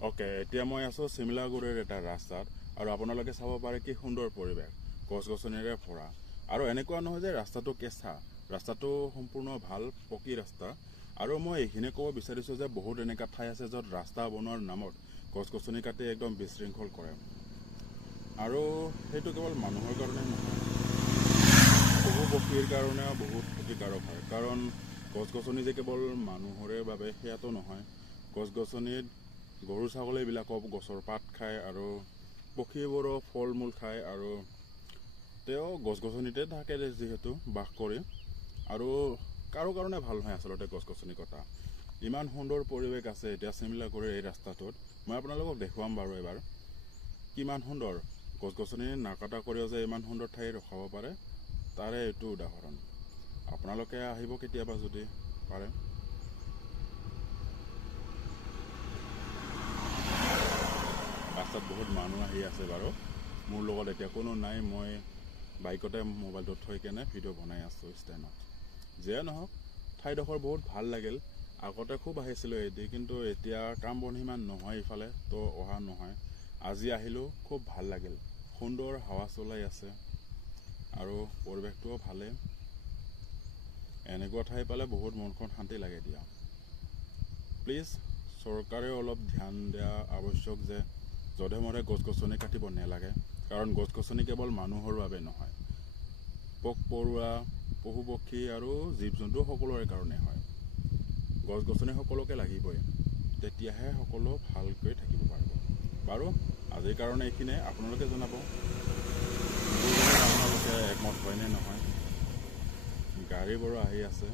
Okay, এতিয়া মই আছোঁ চিমলাগুৰিৰ এটা ৰাস্তাত আৰু আপোনালোকে চাব পাৰে কি সুন্দৰ পৰিৱেশ, গছ গছনিৰে ভৰা। আৰু এনেকুৱা নহয় যে ৰাস্তাটো কেঁচা, ৰাস্তাটো সম্পূৰ্ণ ভাল পকী ৰাস্তা। আৰু মই এইখিনি ক'ব বিচাৰিছোঁ যে বহুত এনেকুৱা ঠাই আছে য'ত ৰাস্তা বনোৱাৰ নামত গছ গছনি কাটি একদম বিশৃংখল কৰে। আৰু সেইটো কেৱল মানুহৰ কাৰণে নহয়, পশু পক্ষীৰ কাৰণেও বহুত ক্ষতিকাৰক হয়। কাৰণ গছ গছনি যে কেৱল মানুহৰে বাবে সেয়াটো নহয়, গছ গছনিত গৰু ছাগলীবিলাকক গছৰ পাত খায় আৰু পক্ষীবোৰো ফল মূল খায়। আৰু তেওঁ গছ গছনিতে থাকে যিহেতু বাস কৰি, আৰু কাৰো কাৰণে ভাল নহয় আচলতে গছ গছনি কটা। ইমান সুন্দৰ পৰিৱেশ আছে এতিয়া চিমলাগুৰিৰ এই ৰাস্তাটোত, মই আপোনালোকক দেখুৱাম বাৰু এবাৰ কিমান সুন্দৰ। গছ গছনি নাকাটা কৰিও যে ইমান সুন্দৰ ঠাই ৰখাব পাৰে, তাৰে এইটো উদাহৰণ। আপোনালোকে আহিব কেতিয়াবা যদি পাৰে। ৰাস্তাত বহুত মানুহ আহি আছে বাৰু, মোৰ লগত এতিয়া কোনো নাই, মই বাইকতে মোবাইলটো থৈ কেনে ভিডিঅ' বনাই আছোঁ ষ্টেণ্ডত। যিয়ে নহওক, ঠাইডোখৰ বহুত ভাল লাগিল। আগতে খুব আহিছিলোঁ এদি, কিন্তু এতিয়া কাম বন সিমান নহয় ইফালে, তো অহা নহয়। আজি আহিলোঁ, খুব ভাল লাগিল, সুন্দৰ হাৱা চলাই আছে আৰু পৰিৱেশটোও ভালেই। এনেকুৱা ঠাই পালে বহুত মনখন শান্তি লাগে দিয়া। প্লিজ চৰকাৰেও অলপ ধ্যান দিয়া আৱশ্যক যে যধে মধে গছ গছনি কাটিব নালাগে। কাৰণ গছ গছনি কেৱল মানুহৰ বাবে নহয়, পোক পৰুৱা, পশু পক্ষী আৰু জীৱ জন্তু সকলোৰে কাৰণে হয়। গছ গছনি সকলোকে লাগিবই, তেতিয়াহে সকলো ভালকৈ থাকিব পাৰিব। বাৰু আজিৰ কাৰণে এইখিনিয়ে, আপোনালোকে জনাব আপোনালোকে একমত হয়নে নহয়। গাড়ীবোৰো আহি আছে।